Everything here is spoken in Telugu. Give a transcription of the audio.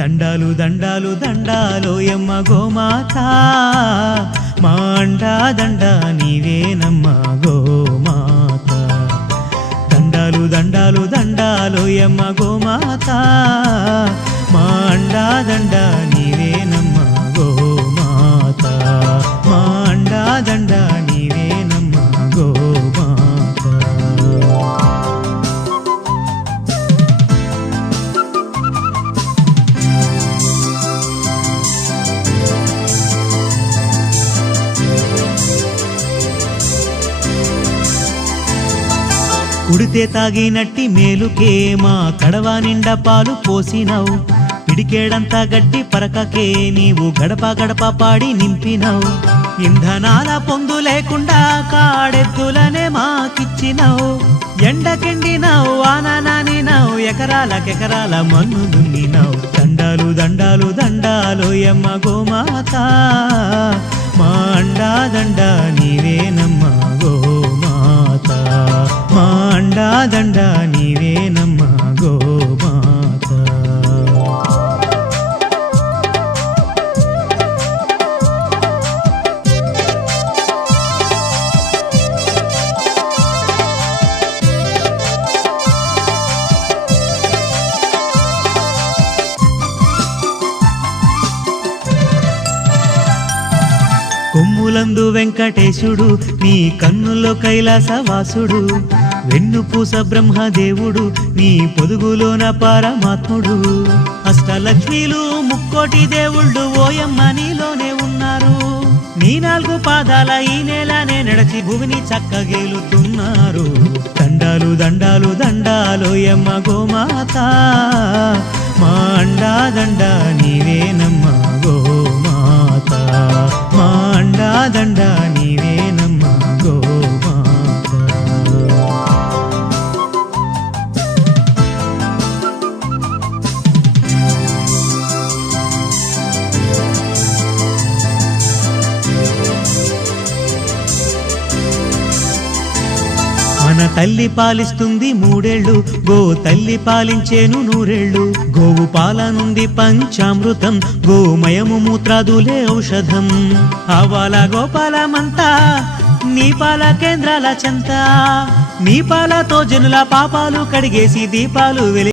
దండాలు దండాలు దండాలో ఎమ్మ గోమాత. మాండా దండ నీవేనమ్మ గోమాత. దండాలు దండాలు దండాలు ఎమ్మ గోమాత. మాండా దండ కుడితే తాగినట్టి మేలుకే మా కడవ నిండా పాలు పోసినావు. పిడికేడంతా గట్టి పరకకే నీవు గడప గడప పాడి నింపినావు. ఇంధనాల పొందు లేకుండా కాడెద్దులనే మాకిచ్చినావు. ఎండకెండినావు ఆనానానినావు ఎకరాలకెకరాల మన్ను దున్నినావు. దండాలు దండాలు దండాలు ఎమ్మ గోమాత. మా అండా దండ నీవేనమ్మా గో దండ నీవేనమ్మ గోమాత. కొమ్ములందు వెంకటేశుడు నీ కన్నుల్లో కైలాసవాసుడు. వెన్నుపూస బ్రహ్మదేవుడు నీ పొదుగులోన పరమాత్ముడు. అష్టలక్ష్మీలు ముక్కోటి దేవుళ్ళు ఓయమ్మ నీలోనే ఉన్నారు. నీ నాలుగు పాదాల ఈ నేలనే నడచి భూమిని చక్కగేలుతున్నారు. దండాలు దండాలు దండాలు ఎమ్మ గోమాత. మా అండా దండ మన తల్లి పాలిస్తుంది మూడేళ్ళు గో తల్లి పాలించేను నూరేళ్ళు గోవు పాల నుండి పంచామృతం గోమయము మూత్రాదులే ఔషధం. అవాల గోపాలమంతా నీ పాల కేంద్రాల చెంత. నీ పాలతో జనుల పాపాలు కడిగేసి దీపాలు వెలి